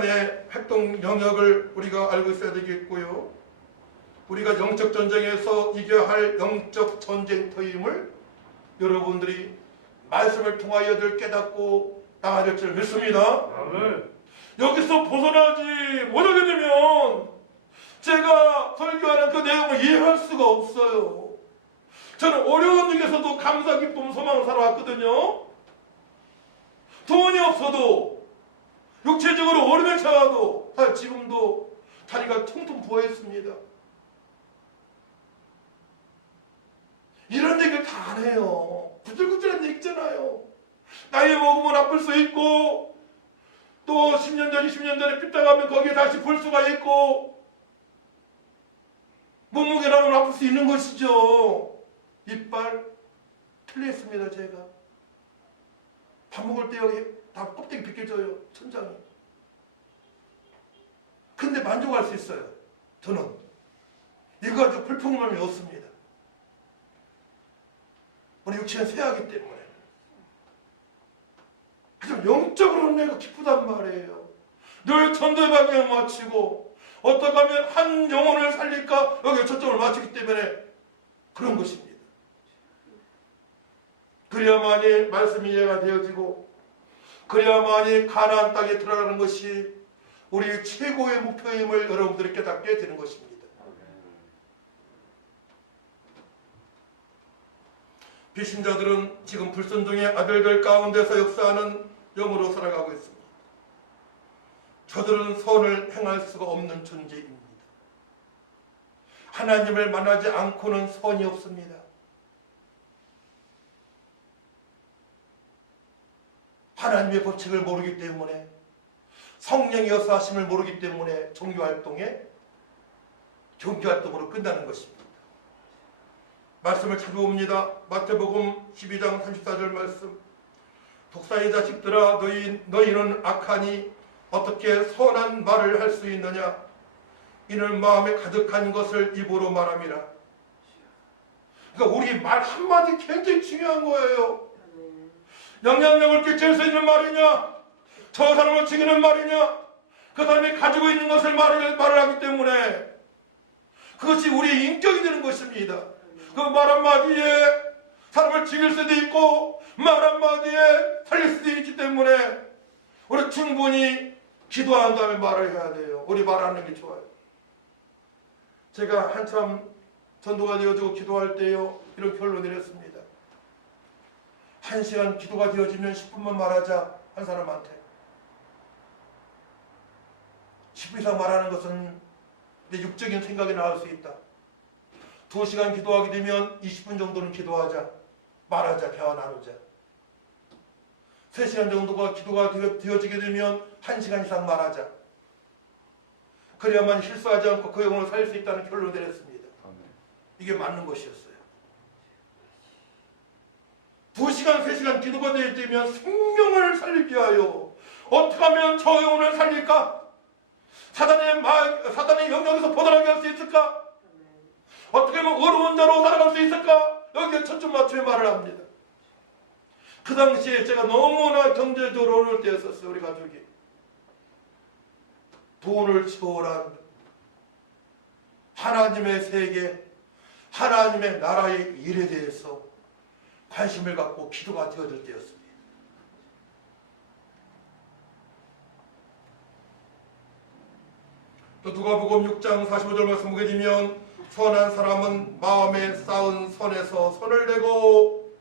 의 활동 영역을 우리가 알고 있어야 되겠고요. 우리가 영적 전쟁에서 이겨야 할 영적 전쟁터임을 여러분들이 말씀을 통하여들 깨닫고 나아야 될 줄 믿습니다. 아멘. 여기서 벗어나지 못하게 되면 제가 설교하는 그 내용을 이해할 수가 없어요. 저는 어려운 중에서도 감사, 기쁨, 소망을 살아왔거든요. 돈이 없어도 육체적으로 어려움에 처해도 지금도 다리가 퉁퉁 부어있습니다. 이런 얘기를 다 안 해요. 구질구질한 얘기잖아요. 나이 먹으면 아플 수 있고 또 10년 전, 20년 전에 삐딱하면 거기에 다시 볼 수가 있고 몸무게라면 아플 수 있는 것이죠. 이빨 틀렸습니다. 제가 밥 먹을 때 여기 다 껍데기 벗겨져요. 천장이. 근데 만족할 수 있어요. 저는 이거 가지고 불평감이 없습니다. 우리 육체는 쇠하기 때문에. 그래서 영적으로는 내가 기쁘단 말이에요. 늘 천도의 방향을 맞추고 어떻게 하면 한 영혼을 살릴까 여기 초점을 맞추기 때문에 그런 것입니다. 그래야만이 말씀이 이해가 되어지고 그래야만이 가나안 땅에 들어가는 것이 우리 최고의 목표임을 여러분들이 깨닫게 되는 것입니다. 비신자들은 지금 불순종의 아들들 가운데서 역사하는 영으로 살아가고 있습니다. 저들은 선을 행할 수가 없는 존재입니다. 하나님을 만나지 않고는 선이 없습니다. 하나님의 법칙을 모르기 때문에 성령의 역사하심을 모르기 때문에 종교활동으로 끝나는 것입니다. 말씀을 찾아봅니다. 마태복음 12장 34절 말씀. 독사의 자식들아 너희는 악하니 어떻게 선한 말을 할 수 있느냐. 이는 마음에 가득한 것을 입으로 말함이라. 그러니까 우리 말 한마디 굉장히 중요한 거예요. 영향력을 끼칠 수 있는 말이냐, 저 사람을 죽이는 말이냐, 그 사람이 가지고 있는 것을 말을 하기 때문에 그것이 우리의 인격이 되는 것입니다. 그 말 한마디에 사람을 죽일 수도 있고 말 한마디에 살릴 수도 있기 때문에 우리 충분히 기도한 다음에 말을 해야 돼요. 우리 말하는 게 좋아요. 제가 한참 전도가 되어지고 기도할 때요 이런 결론을 내렸습니다. 1시간 기도가 되어지면 10분만 말하자. 한 사람한테 10분 이상 말하는 것은 내 육적인 생각이 나올 수 있다. 2시간 기도하게 되면 20분 정도는 기도하자. 말하자. 대화 나누자. 3시간 정도가 기도가 되어지게 되면 1시간 이상 말하자. 그래야만 실수하지 않고 그 영혼을 살릴 수 있다는 결론을 내렸습니다. 이게 맞는 것이었어요. 2시간, 3시간 기도가 되면 생명을 살리기 위하여 어떻게 하면 저 영혼을 살릴까? 사단의 영역에서 벗어나게 할 수 있을까? 어떻게 하면 어려운 자로 살아갈 수 있을까? 여기에 초점 맞추며 말을 합니다. 그 당시에 제가 너무나 경제적으로 어려울 때였었어요. 우리 가족이. 돈을 초월한 하나님의 세계, 하나님의 나라의 일에 대해서 관심을 갖고 기도가 되어질 때였습니다. 또 누가복음 6장 45절 말씀 보게 되면 선한 사람은 마음에 쌓은 선에서 선을 내고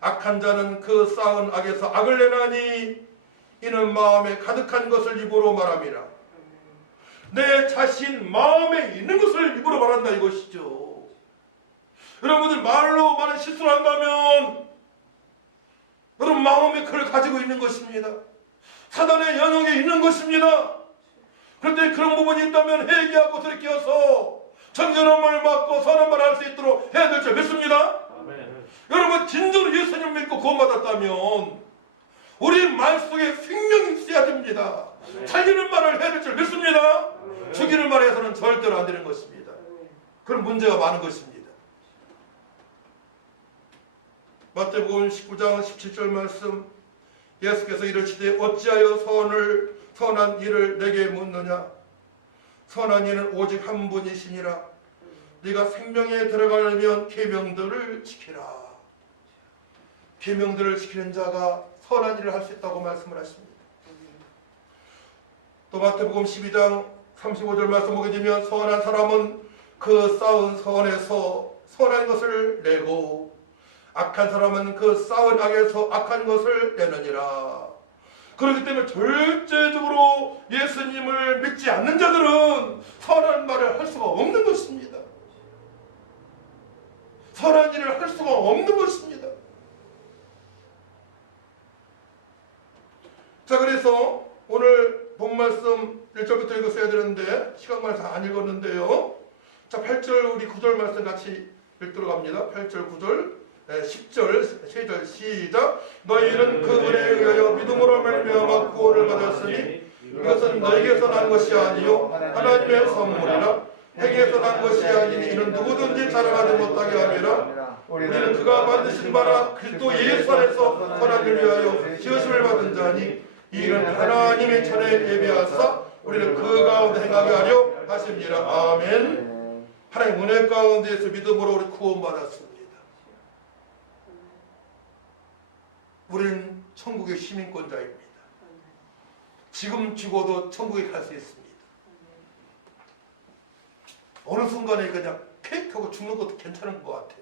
악한 자는 그 쌓은 악에서 악을 내나니 이는 마음에 가득한 것을 입으로 말함이라. 내 자신 마음에 있는 것을 입으로 말한다 이것이죠. 여러분들 말로 많은 실수를 한다면 여러분 마음에 그걸 가지고 있는 것입니다. 사단의 영역에 있는 것입니다. 그런데 그런 부분이 있다면 회개하고 돌이켜서 정결한 말 맞고 선한 말 할 수 있도록 해야 될 줄 믿습니다. 아멘. 여러분 진정으로 예수님 믿고 구원받았다면 우리 말 속에 생명이 있어야 됩니다. 아멘. 살리는 말을 해야 될 줄 믿습니다. 아멘. 죽이는 말에서는 절대로 안 되는 것입니다. 그런 문제가 많은 것입니다. 마태복음 19장 17절 말씀. 예수께서 이르시되 어찌하여 선한 일을 내게 묻느냐? 선한 이는 오직 한 분이시니라. 네가 생명에 들어가려면 계명들을 지키라. 계명들을 지키는 자가 선한 일을 할 수 있다고 말씀을 하십니다. 또 마태복음 12장 35절 말씀 보게 되면 선한 사람은 그 쌓은 선에서 선한 것을 내고 악한 사람은 그 쌓은 악에서 악한 것을 내느니라. 그렇기 때문에 절대적으로 예수님을 믿지 않는 자들은 선한 말을 할 수가 없는 것입니다. 선한 일을 할 수가 없는 것입니다. 자, 그래서 오늘 본 말씀 1절부터 읽었어야 되는데 시간 관계상 안 읽었는데요. 자, 8절 우리 9절 말씀 같이 읽도록 합니다. 8절 9절 10절 3절 시작. 너희는 그 은혜에 의하여 믿음으로 말미암아 구원을 받았으니 이것은 너희에게서 난 것이 아니요 하나님의 선물이라. 행위에서 난 것이 아니니 이는 누구든지 자랑하지 못하게 함이라. 우리는 그가 만드신 바라 그리스도 예수 안에서 선한 일을 위하여 지으심을 받은 자니 이 일은 하나님의 전에 예비하사 우리는 그 가운데 행하게 하려 하십니다. 아멘. 하나님 은혜 가운데에서 믿음으로 우리 구원받았습니다. 우리는 천국의 시민권자입니다. 지금 죽어도 천국에 갈 수 있습니다. 어느 순간에 그냥 쾌 하고 죽는 것도 괜찮은 것 같아요.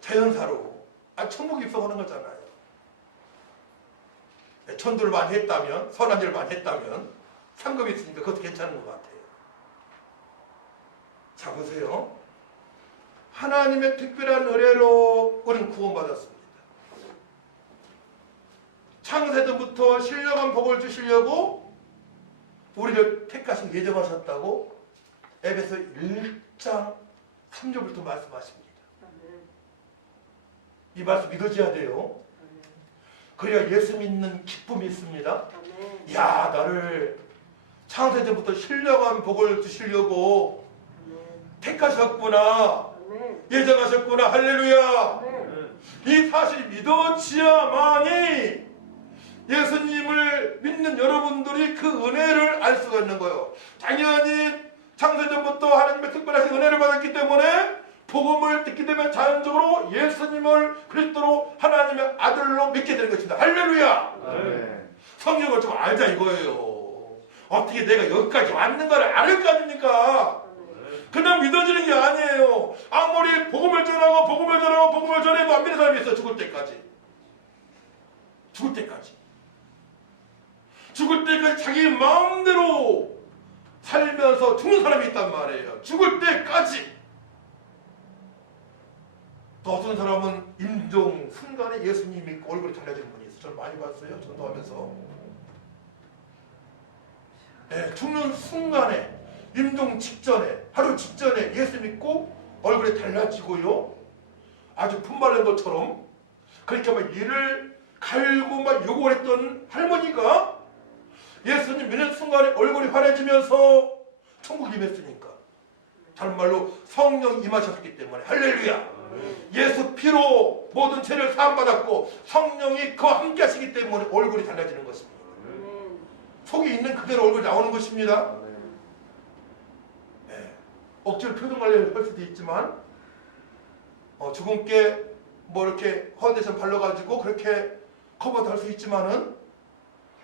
자연사로 천국 입성하는 거잖아요. 전도를 많이 했다면, 선한 일을 많이 했다면 상급이 있으니까 그것도 괜찮은 것 같아요. 자, 보세요. 하나님의 특별한 은혜로 우리는 구원받았습니다. 창세전부터 신령한 복을 주시려고 우리를 택하시고 예정하셨다고 에베소 1장 3절부터 말씀하십니다. 이 말씀 믿어져야 돼요. 그래야 예수 믿는 기쁨이 있습니다. 야, 나를 창세전부터 신령한 복을 주시려고 택하셨구나. 예정하셨구나. 할렐루야. 이 사실이 믿어지야만이 예수님을 믿는 여러분들이 그 은혜를 알 수가 있는 거예요. 당연히 창세전부터 하나님의 특별하신 은혜를 받았기 때문에 복음을 듣게 되면 자연적으로 예수님을 그리스도로 하나님의 아들로 믿게 되는 것입니다. 할렐루야. 네. 성경을 좀 알자 이거예요. 어떻게 내가 여기까지 왔는가를 알 거 아닙니까? 그냥 믿어지는 게 아니에요. 아무리 복음을 전해도 안 믿는 사람이 있어. 죽을 때까지 자기 마음대로 살면서 죽는 사람이 있단 말이에요. 죽을 때까지. 또 어떤 사람은 임종 순간에 예수님 믿고 얼굴이 달라지는 분이 있어요. 저는 많이 봤어요. 전도하면서. 네, 죽는 순간에 임종 직전에 하루 직전에 예수 믿고 얼굴이 달라지고요. 아주 분발한 것처럼 그렇게 막 이를 갈고 막 욕을 했던 할머니가 예수님 믿는 순간에 얼굴이 환해지면서 천국 임했으니까. 다른 말로 성령 임하셨기 때문에. 할렐루야. 예수 피로 모든 죄를 사함받았고 성령이 그와 함께 하시기 때문에 얼굴이 달라지는 것입니다. 속에 있는 그대로 얼굴이 나오는 것입니다. 네. 억지로 표정 관리를 할 수도 있지만 주근깨 뭐 이렇게 파운데이션 발라가지고 그렇게 커버도 할 수 있지만은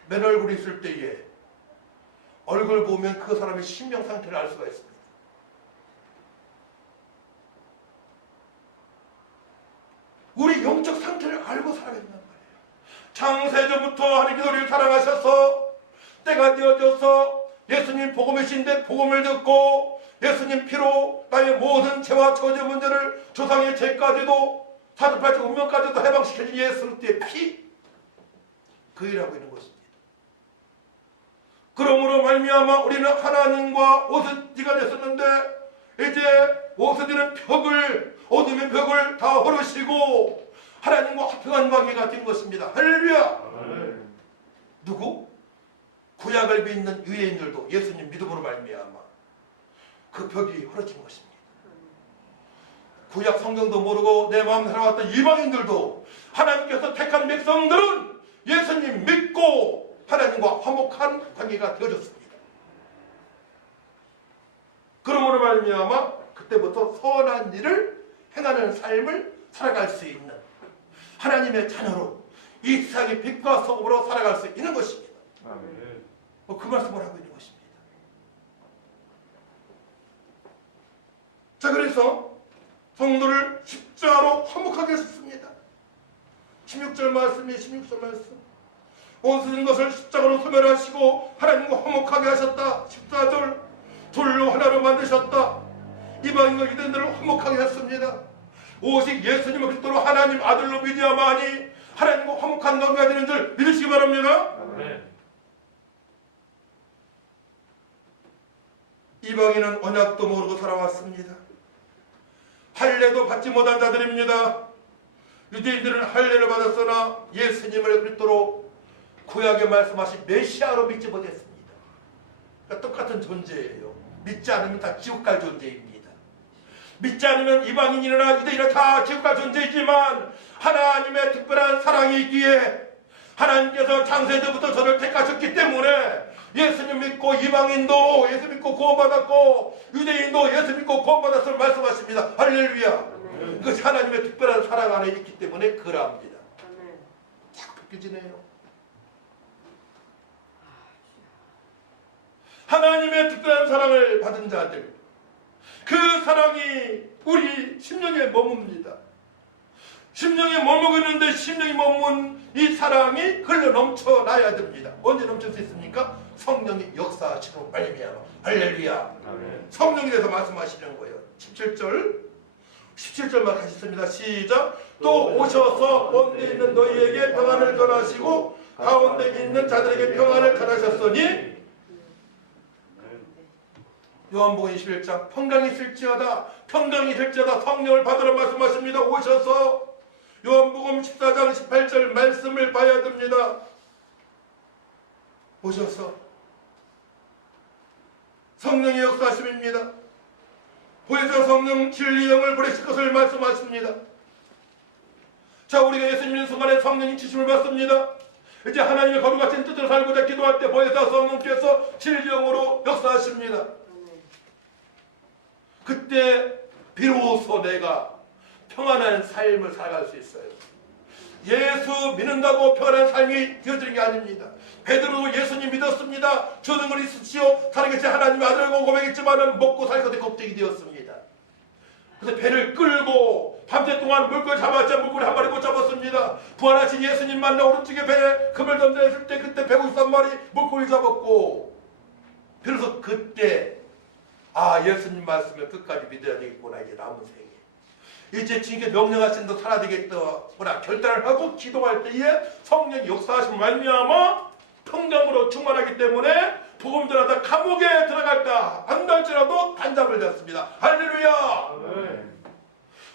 맨 얼굴이 있을 때에 얼굴 보면 그 사람의 심령 상태를 알 수가 있습니다. 우리 영적 상태를 알고 살아야 된단 말이에요. 창세전부터 하나님께서 우리를 사랑하셔서 때가 되어져서 예수님 복음이신데 복음을 듣고 예수님 피로 나의 모든 죄와 처제 문제를 조상의 죄까지도 사주팔자 운명까지도 해방시켜준 예수 그리스도의 피, 그 일하고 있는 것입니다. 그러므로 말미암아 우리는 하나님과 오스지가 됐었는데 이제 오스지는 벽을 어둠의 벽을 다 허르시고 하나님과 화평한 관계가 된 것입니다. 할렐루야. 누구? 구약을 믿는 유대인들도 예수님 믿음으로 말미암아 그 벽이 허러진 것입니다. 구약 성경도 모르고 내 마음 살아왔던 이방인들도 하나님께서 택한 백성들은 예수님 믿고 하나님과 화목한 관계가 되어졌습니다. 그러므로 말미암아 그때부터 선한 일을 행하는 삶을 살아갈 수 있는 하나님의 자녀로 이 세상의 빛과 소금으로 살아갈 수 있는 것입니다. 그 말씀을 하고 있는 것입니다. 자, 그래서 성도를 십자가로 화목하게 했습니다. 16절 말씀이 16절 말씀. 온 쓰는 것을 십자가로 소멸하시고 하나님과 화목하게 하셨다. 14절. 둘로 하나로 만드셨다. 이방인과 유대인들을 화목하게 했습니다. 오직 예수님을 그리스도로 하나님 아들로 믿어야만이 하나님과 화목한 관계가 되는 줄 믿으시기 바랍니다. 이방인은 언약도 모르고 살아왔습니다. 할례도 받지 못한 자들입니다. 유대인들은 할례를 받았으나 예수님을 그리스도로 구약에 말씀하신 메시아로 믿지 못했습니다. 그러니까 똑같은 존재예요. 믿지 않으면 다 지옥 갈 존재입니다. 믿지 않으면 이방인이나 유대인이나 다 지옥 갈 존재이지만 하나님의 특별한 사랑이 있기에 하나님께서 창세 때부터 저를 택하셨기 때문에 예수님 믿고 이방인도 예수 믿고 구원받았고 유대인도 예수 믿고 구원받았음을 말씀하십니다. 할렐루야. 그것이 하나님의 특별한 사랑 안에 있기 때문에 그러합니다. 자꾸 벗겨지네요. 하나님의 특별한 사랑을 받은 자들, 그 사랑이 우리 심령에 머뭅니다. 심령에 머무르는데 심령이 머문 이 사랑이 흘러 넘쳐나야 됩니다. 언제 넘칠 수 있습니까? 성령이 역사하시고 말미암아. 할렐루야. 성령에 대해서 말씀하시는 거예요. 17절만 하셨습니다. 시작. 또 오셔서 먼데 있는 너희에게 평안을 전하시고 가운데 있는 자들에게 평안을 전하셨으니 요한복음 21장 평강이 있을지어다 성령을 받으라 말씀하십니다. 오셔서 요한복음 14장 18절 말씀을 봐야 됩니다. 오셔서 성령의 역사하심입니다. 보혜사 성령 진리 영을 보내실 것을 말씀하십니다. 자, 우리가 예수 믿는 순간에 성령이 지심을 받습니다. 이제 하나님의 거룩하신 뜻으로 살고자 기도할 때 보혜사 성령께서 진리 영으로 역사하십니다. 그때 비로소 내가 평안한 삶을 살아갈 수 있어요. 예수 믿는다고 평안한 삶이 되어지는 게 아닙니다. 베드로도 예수님 믿었습니다. 주는 걸 있으시오 살아계신 하나님의 아들이라고 고백했지만 먹고 살 것에 걱정이 되었습니다. 그래서 배를 끌고 밤새 동안 물고기 잡았자 물고기 한 마리 못 잡았습니다. 부활하신 예수님 만나 오른쪽에 배에 금을 던져냈을 때 그때 153마리 물고기 잡았고, 그래서 그때 예수님 말씀을 끝까지 믿어야 되겠구나. 이제 남은 생에 이제 주님께 명령하신 대로 살아야 되겠구나 결단을 하고 기도할 때에 성령이 역사하신 말미암아 평강으로 충만하기 때문에 복음 전하다 감옥에 들어갈다 한달지라도 단잡을 잡습니다. 할렐루야.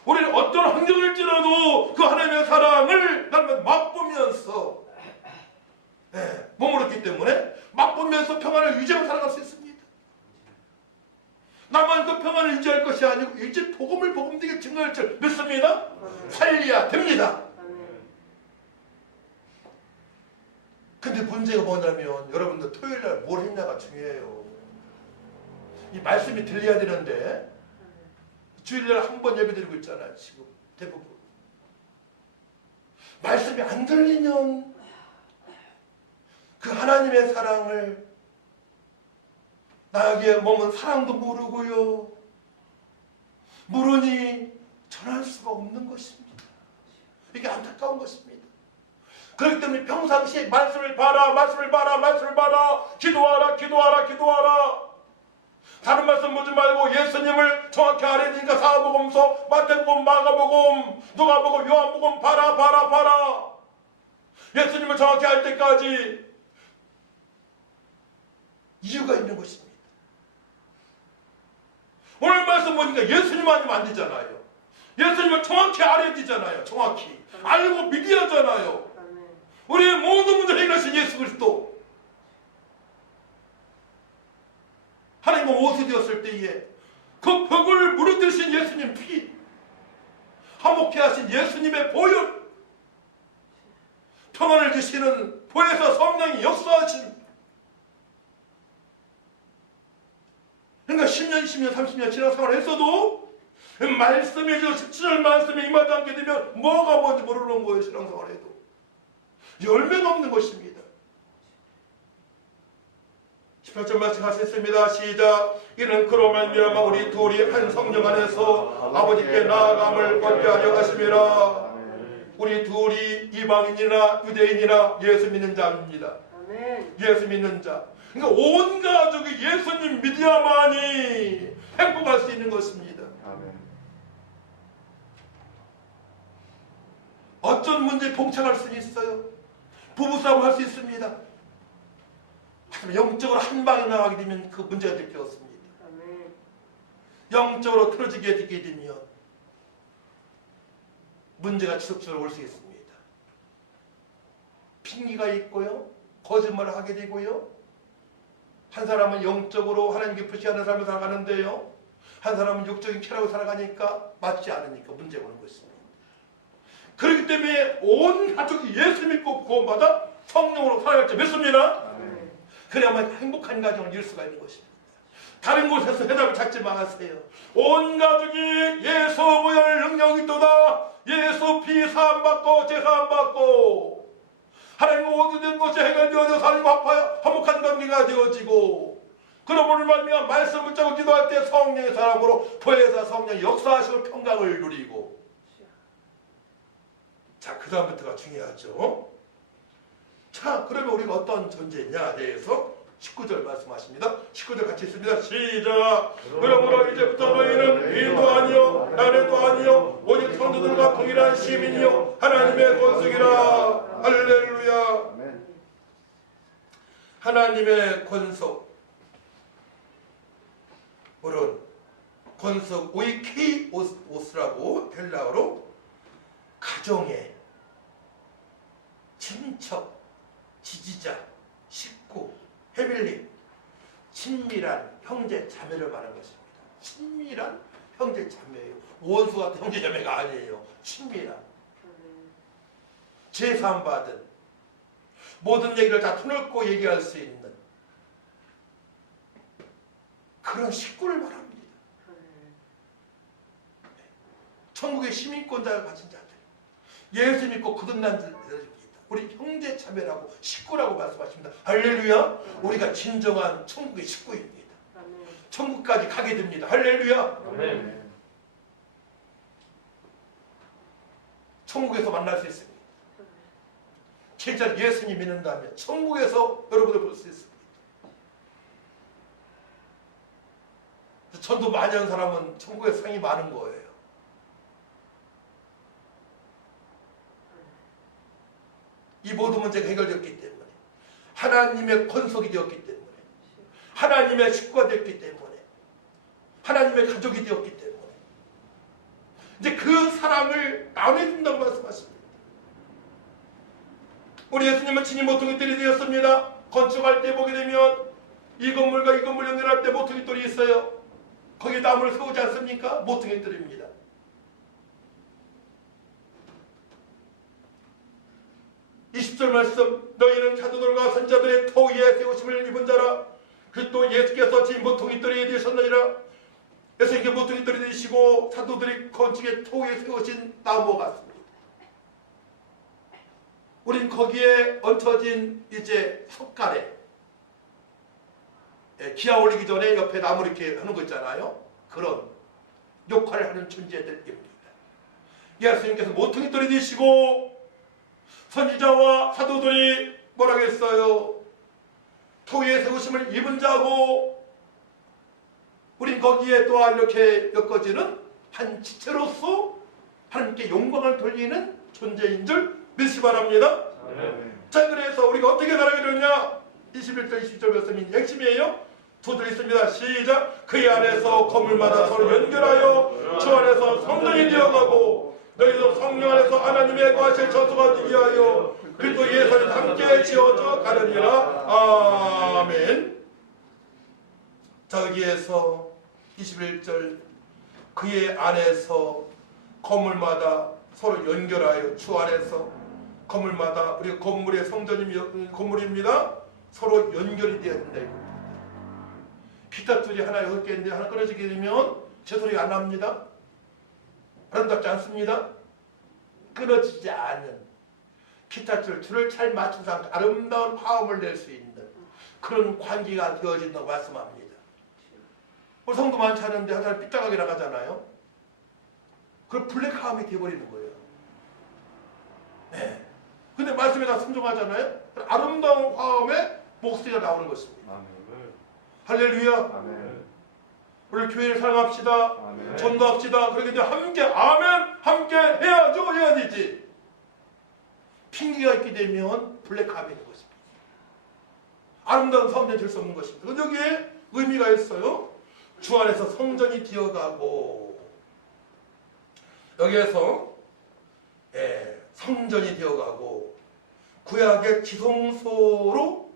우리는 어떤 환경일지라도 그 하나님의 사랑을 맛보면서 머무르기 때문에 맛보면서 평안을 유지하고 살아갈 수 있습니다. 나만 그 평안을 유지할 것이 아니고 이제 복음을 복음되게 증거할 줄 믿습니다. 살려야 됩니다. 근데 문제가 뭐냐면 여러분들 토요일날 뭘 했냐가 중요해요. 이 말씀이 들려야 되는데 주일날 한 번 예배 드리고 있잖아요. 지금 대부분 말씀이 안 들리면 그 하나님의 사랑을 나에게 머문 사랑도 모르고요. 모르니 전할 수가 없는 것입니다. 이게 안타까운 것입니다. 그렇기 때문에 평상시에 말씀을 봐라 기도하라. 다른 말씀 보지 말고 예수님을 정확히 알아야 되니까 사복음서, 마태복음, 마가복음, 누가복음, 요한복음 봐라. 예수님을 정확히 알 때까지 이유가 있는 것입니다. 오늘 말씀 보니까 예수님 아니면 안 되잖아요. 예수님을 정확히 알아야 되잖아요. 정확히 알고 믿어야 하잖아요. 우리의 모든 문제를 해결하신 예수 그리스도, 하나님과 옷이 되었을 때에 그 벽을 무너뜨리신 예수님 피, 화목케 하신 예수님의 보혈, 평안을 주시는 보혜사 성령이 역사하십니다. 그러니까 10년, 20년, 30년 신앙생활을 했어도 말씀에 저 17절 말씀에 임하지 않게 되면 뭐가 뭔지 모르는 거예요. 신앙생활을 해도 열매가 없는 것입니다. 18절 말씀 하셨습니다. 시작. 이는 그로 말미암아 우리 둘이 한 성령 안에서 아버지께 나아감을 얻게 하려 하심이라. 우리 둘이 이방인이나 유대인이나 예수 믿는 자입니다. 예수 믿는 자. 그러니까 온 가족이 예수님 믿어야만이 행복할 수 있는 것입니다. 어떤 문제에 봉착할 수 있어요. 부부싸움 할 수 있습니다. 하지만 영적으로 한 방에 나가게 되면 그 문제가 될 게 없습니다. 영적으로 틀어지게 되게 되면 문제가 지속적으로 올 수 있습니다. 핑계가 있고요. 거짓말을 하게 되고요. 한 사람은 영적으로 하나님께 불신하는 삶을 살아가는데요. 한 사람은 육적인 쾌락을 살아가니까 맞지 않으니까 문제가 오는 것입니다. 그렇기 때문에 온 가족이 예수 믿고 구원받아 성령으로 살아갈 줄 믿습니다. 그래야만 행복한 가정을 이룰 수가 있는 것입니다. 다른 곳에서 해답을 찾지 마세요. 온 가족이 예수 보혈 능력이 있도다. 예수 피 사함받고 제사함받고 하나님과 원수된 것이 해결되어져 하나님과 화목한 관계가 되어지고 그러므로 말미암아 말씀 붙잡고 기도할 때 성령의 사람으로 보혜사 성령이 역사하시고 평강을 누리고 자, 그 다음부터가 중요하죠. 자, 그러면 우리가 어떤 존재냐에 대해서 19절 말씀하십니다. 19절 같이 있습니다. 시작. 그러므로 이제부터 너희는 위도 아니요 아래도 아니요 오직 성도들과 동일한 시민이요 하나님의 권속이라. 할렐루야. 하나님의 권속. 물론 권속 오이케이오스라고 헬라어로 가정의 친척, 지지자, 식구, 패밀리, 친밀한 형제 자매를 말하는 것입니다. 친밀한 형제 자매예요. 원수 같은 형제 자매가 아니에요. 친밀한 제사함 받은 모든 얘기를 다 터놓고 얘기할 수 있는 그런 식구를 말합니다. 천국의 시민권자를 가진 자들, 예수 믿고 거듭난 자들입니다. 우리 형제 자매라고 식구라고 말씀하십니다. 할렐루야. 우리가 진정한 천국의 식구입니다. 천국까지 가게 됩니다. 할렐루야. 천국에서 만날 수 있습니다. 진짜 예수님 믿는다면 천국에서 여러분을 볼 수 있습니다. 전도 많이 한 사람은 천국에 상이 많은 거예요. 이 모든 문제가 해결되었기 때문에 하나님의 권속이 되었기 때문에 하나님의 식구가 되었기 때문에 하나님의 가족이 되었기 때문에 이제 그 사랑을 나눠준다고 말씀하십니다. 우리 예수님은 친히 모퉁이 뜰이 되었습니다. 건축할 때 보게 되면 이 건물과 이 건물 연결할 때 모퉁이 뜰이 있어요. 거기에 나무를 세우지 않습니까? 모퉁이 뜰입니다. 20절 말씀. 너희는 사도들과 선자들의 터 위에 세우심을 입은 자라. 그리스도 예수께서 지 모퉁이 뜰이 되셨느니라. 그래서 이게 모퉁이 뜰이 되시고 사도들이 건축의 터 위에 세우신 나무 같습니다. 우린 거기에 얹혀진 이제 석가래, 기아 올리기 전에 옆에 나무 이렇게 하는 거 있잖아요. 그런 역할을 하는 존재들입니다. 예수님께서 모퉁이 뜰이 되시고 선지자와 사도들이 뭐라고 했어요? 토위에 세우심을 입은 자고 우린 거기에 또한 이렇게 엮어지는 한 지체로서 하나님께 영광을 돌리는 존재인 줄 믿으시 바랍니다. 자, 그래서 우리가 어떻게 살아가게 되느냐? 21절 20절 말씀이 핵심이에요. 두 줄 있습니다. 시작. 그의 안에서 건물마다 서로 연결하여 주 안에서 성전이 되어가고 너희도 성령 안에서 하나님의 거하실 처소가 되게 하여 그리스도 예수님 함께 지어져 가느니라. 아멘. 자, 여기에서 21절 그의 안에서 건물마다 서로 연결하여 주 안에서 건물마다 우리 건물의 건물입니다. 서로 연결이 되어야 된다 이겁니다. 기타줄이 하나 6개인데 하나 끊어지게 되면 제 소리가 안 납니다. 아름답지 않습니다. 끊어지지 않은 기타줄 줄을 잘 맞춰서 아름다운 화음을 낼 수 있는 그런 관계가 되어진다고 말씀합니다. 우리 성도 많지 않은데 한 사람 삐딱하게 나가잖아요. 그럼 블랙화음이 되어버리는 거예요. 네. 근데 말씀에 다 순종하잖아요. 아름다운 화음에 목소리가 나오는 것입니다. 아멘. 할렐루야. 아멘. 우리 교회를 사랑합시다. 아멘. 전도합시다. 그렇게 이제 함께 아멘 함께 해야죠. 해야 되지. 핑계가 있게 되면 블랙화음이 되는 것입니다. 아름다운 성전이 될 수 없는 것입니다. 근데 여기에 의미가 있어요. 주 안에서 성전이 되어가고 여기에서 성전이 되어가고 구약의 지성소로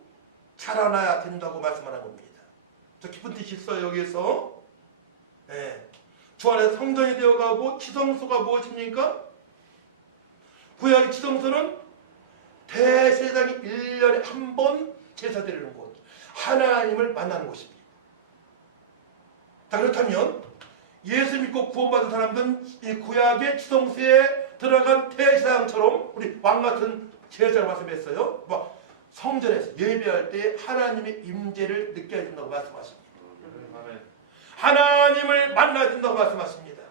자라나야 된다고 말씀하는 겁니다. 저 깊은 뜻이 있어요. 여기에서 주 안에 성전이 되어가고 지성소가 무엇입니까? 구약의 지성소는 대제사장이 1년에 한 번 제사드리는 곳, 하나님을 만나는 곳입니다. 자, 그렇다면 예수 믿고 구원받은 사람들은 이 구약의 지성소에 들어간 대제사장처럼 우리 왕같은 제사장을 말씀했어요. 성전에서 예배할 때 하나님의 임재를 느껴야 된다고 말씀하십니다. 하나님을 만나야 된다고 말씀하십니다.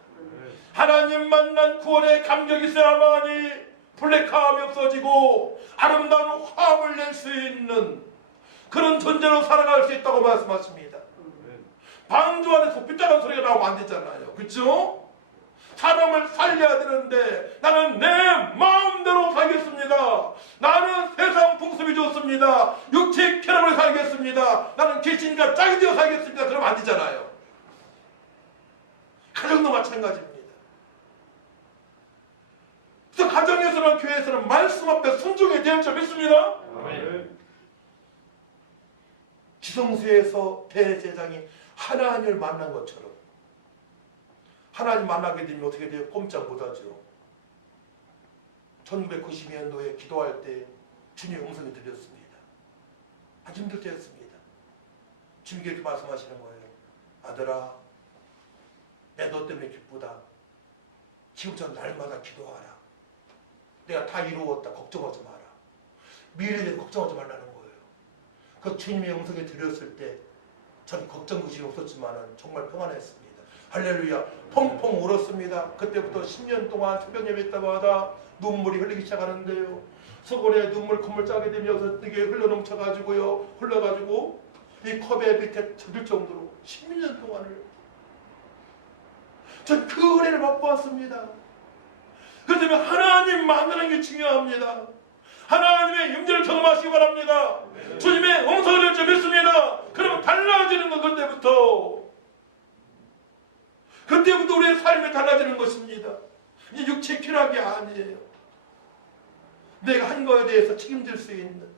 하나님 만난 구원의 감격이 있어야만이 블랙함이 없어지고 아름다운 화음을 낼 수 있는 그런 존재로 살아갈 수 있다고 말씀하십니다. 방주 안에서 삐딱한 소리가 나오면 안 되잖아요. 그렇죠? 사람을 살려야 되는데 나는 내 마음대로 살겠습니다. 나는 세상 풍습이 좋습니다. 육체 쾌락을 살겠습니다. 나는 귀신과 짝이 되어 살겠습니다. 그러면 안 되잖아요. 가정도 마찬가지입니다. 그래서 가정에서나 교회에서는 말씀 앞에 순종해야 될 줄 믿습니다. 지성소에서 대제사장이 하나님을 만난 것처럼 하나님 만나게 되면 어떻게 돼요? 꼼짝 못하죠. 1992년도에 기도할 때 주님의 음성이 들렸습니다. 아주 힘들 때였습니다. 주님께 이렇게 말씀하시는 거예요. 아들아, 내 너 때문에 기쁘다. 지금처럼 날마다 기도하라. 내가 다 이루었다. 걱정하지 마라. 미래에 대해서 걱정하지 말라는 거예요. 그 주님의 음성이 들렸을 때 전 걱정 의식이 없었지만 정말 평안했습니다. 할렐루야. 펑펑 울었습니다. 그때부터 10년 동안 새벽 예배 때마다 눈물이 흘리기 시작하는데요. 서골에 눈물 콧물 짜게 되면서 이게 흘러넘쳐가지고요. 흘러가지고 이 컵의 밑에 젖을 정도로 10년 동안을 전 그 은혜를 맛보았습니다. 그렇다면 하나님 만나는 게 중요합니다. 하나님의 임재를 경험하시기 바랍니다. 주님의 음성을 좀 믿습니다. 그러면 달라지는 건 그때부터 우리의 삶이 달라지는 것입니다. 이 육체 쾌락이 아니에요. 내가 한 거에 대해서 책임질 수 있는,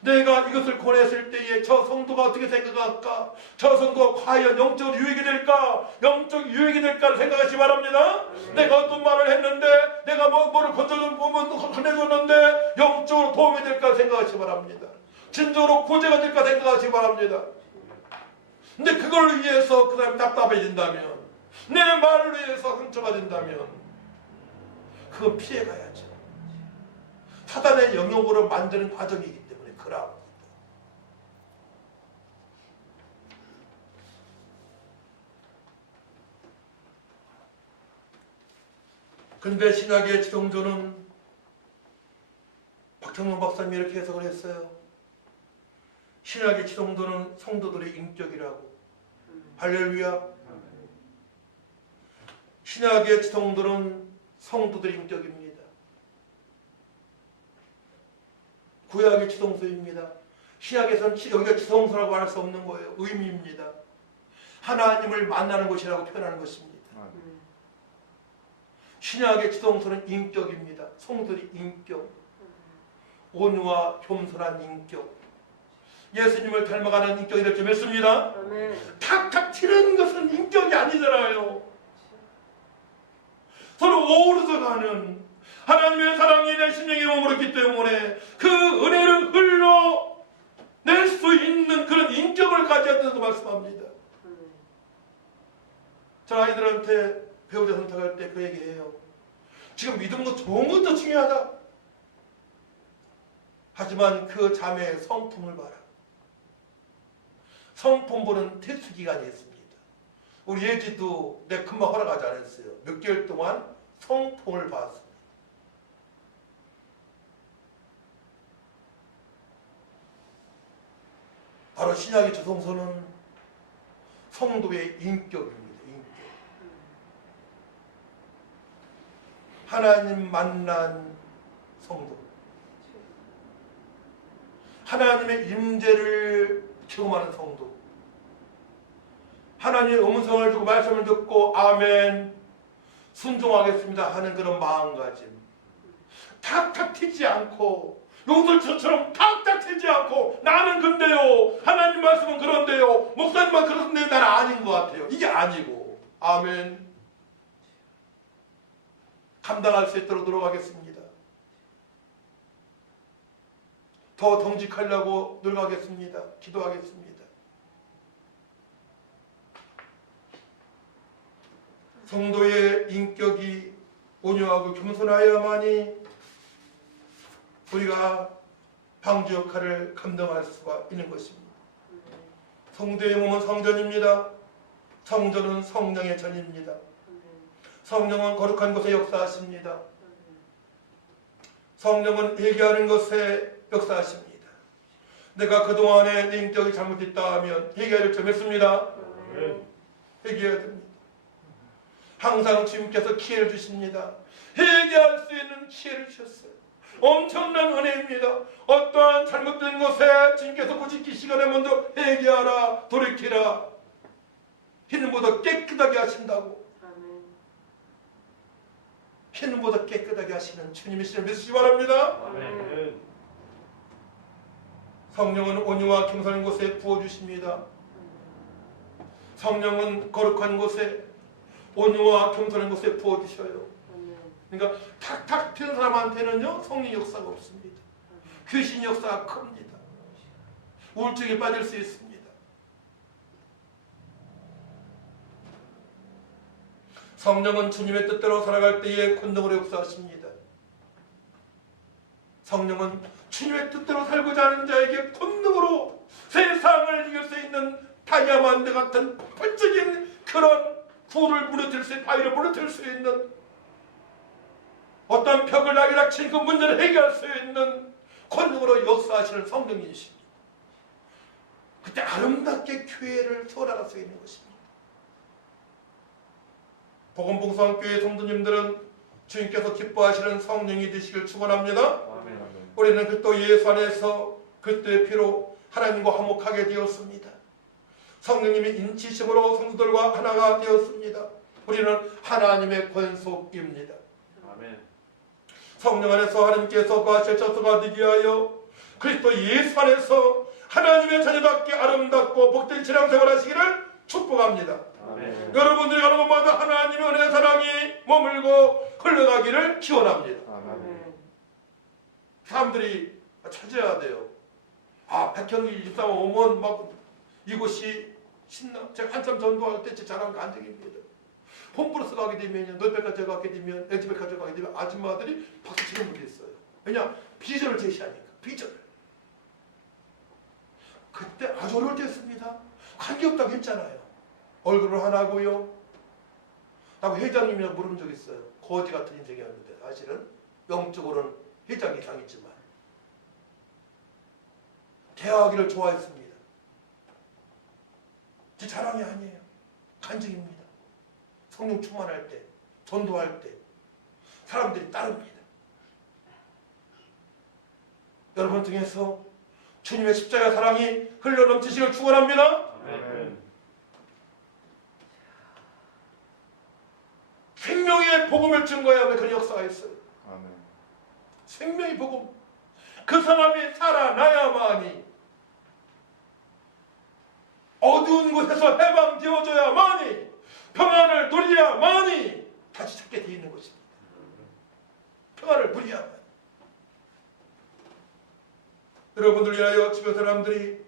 내가 이것을 권했을 때에 저 성도가 어떻게 생각할까? 저 성도가 과연 영적으로 유익이 될까? 영적 유익이 될까를 생각하시기 바랍니다. 내가 어떤 말을 했는데, 내가 뭐를 건네줬는데 영적으로 도움이 될까 생각하시기 바랍니다. 진정으로 구제가 될까 생각하시기 바랍니다. 근데 그걸 위해서 그 사람이 답답해진다면, 내 말을 위해서 상처가 된다면 그건 피해가야죠. 사단의 영역으로 만드는 과정이기 때문에 그러합니다. 근데 신약의 지성조는 박정용 박사님이 이렇게 해석을 했어요. 신약의 지성도는 성도들의 인격이라고. 할렐루야. 신약의 지성도는 성도들의 인격입니다. 구약의 지성소입니다. 신약에서는 여기가 지성소라고 할 수 없는 거예요. 의미입니다. 하나님을 만나는 곳이라고 표현하는 것입니다. 신약의 지성소는 인격입니다. 성도들의 인격, 온유와 겸손한 인격, 예수님을 닮아가는 인격이 될 줄 믿습니다. 탁탁 튀는 것은 인격이 아니잖아요. 서로 어우러져 가는, 하나님의 사랑이 내 심령에 머무르기 때문에 그 은혜를 흘러낼 수 있는 그런 인격을 가져야 된다고 말씀합니다. 저 아이들한테 배우자 선택할 때 그 얘기해요. 지금 믿음도 좋은 것도 중요하다. 하지만 그 자매의 성품을 봐라. 성품 보는 테스트 기간이 있습니다. 우리 예지도 내 큰맘 허락하지 않았어요. 몇 개월 동안 성품을 봤습니다. 바로 신약의 조성서는 성도의 인격입니다. 인격. 하나님 만난 성도. 하나님의 임재를 경험하는 성도. 하나님의 음성을 듣고 말씀을 듣고 아멘 순종하겠습니다 하는 그런 마음가짐. 탁탁 튀지 않고 용들처럼 탁탁 튀지 않고 나는 근데요 하나님 말씀은 그런데요 목사님만 그런데 나는 아닌 것 같아요. 이게 아니고 아멘 감당할 수 있도록 노력하겠습니다. 더 정직하려고 노력하겠습니다. 기도하겠습니다. 성도의 인격이 온유하고 겸손하여야만이 우리가 방주 역할을 감당할 수가 있는 것입니다. 성도의 몸은 성전입니다. 성전은 성령의 전입니다. 성령은 거룩한 곳에 역사하십니다. 성령은 회개하는 것에 역사하십니다. 내가 그동안에 내 인격이 잘못됐다 하면 회개할 점 있습니다. 회개해야 됩니다. 항상 주님께서 기회를 주십니다. 회개할 수 있는 기회를 주셨어요. 엄청난 은혜입니다. 어떠한 잘못된 것에 주님께서 굳이 시간에 먼저 회개하라 돌이키라 흰보다 깨끗하게 하신다고. 흰보다 깨끗하게 하시는 주님이시를 믿으시기 바랍니다. 아멘. 성령은 온유와 겸손한 곳에 부어주십니다. 성령은 거룩한 곳에 온유와 겸손한 곳에 부어주셔요. 그러니까 탁탁 튀는 사람한테는요 성령 역사가 없습니다. 귀신 역사가 큽니다. 우울증에 빠질 수 있습니다. 성령은 주님의 뜻대로 살아갈 때에 권능으로 역사하십니다. 성령은 주님의 뜻대로 살고자 하는 자에게 권능으로 세상을 이길 수 있는 다이아몬드 같은 폭발적인 그런 불을 무너뜨릴 수 있는 바위를 무너뜨릴 수 있는 어떤 벽을 낙이닥친 그 문제를 해결할 수 있는 권능으로 역사하시는 성령이십니다. 그때 아름답게 교회를 세워나갈 수 있는 것입니다. 복음봉사교회 성도님들은 주님께서 기뻐하시는 성령이 되시길 축원합니다. 우리는 또 예수 안에서 그때의 피로 하나님과 화목하게 되었습니다. 성령님이 인치심으로 성도들과 하나가 되었습니다. 우리는 하나님의 권속입니다. 성령 안에서 하나님께서 거하실 자수가 되게 하여 그리스도 예수 안에서 하나님의 자녀답게 아름답고 복된 신앙생활 하시기를 축복합니다. 아멘. 여러분들이 가는 곳마다 하나님의 은혜의 사랑이 머물고 흘러가기를 기원합니다. 아멘. 사람들이 찾아야 돼요. 아, 백현기 집사람 오면 막 이곳이 신나. 제가 한참 전도할 때 제 자랑 간증입니다. 홈플러스 가게 되면, 노백화점 가게 되면, LG백화점 가게 되면 아줌마들이 박수 치는 분이 있어요. 왜냐? 비전을 제시하니까. 비전을. 그때 아주 어려울 때였습니다. 관계없다고 했잖아요. 얼굴을 하나고요. 나고 회장님이라고 물은 적 있어요. 거지 같은 인생이었는데 사실은 영적으로는 회장 이상이지만 대화하기를 좋아했습니다. 제 자랑이 아니에요. 간증입니다. 성령 충만할 때, 전도할 때 사람들이 따릅니다. 여러분 등에서 주님의 십자가 사랑이 흘러넘치시길 축원합니다. 생명의 복음을 증거해야 그런 역사가 있어요. 아멘. 생명의 복음. 그 사람이 살아나야만이 어두운 곳에서 해방되어져야만이 평안을 누려야만이 다시 찾게 되어 있는 것입니다. 평안을 부리야. 여러분들 위하여 주변 사람들이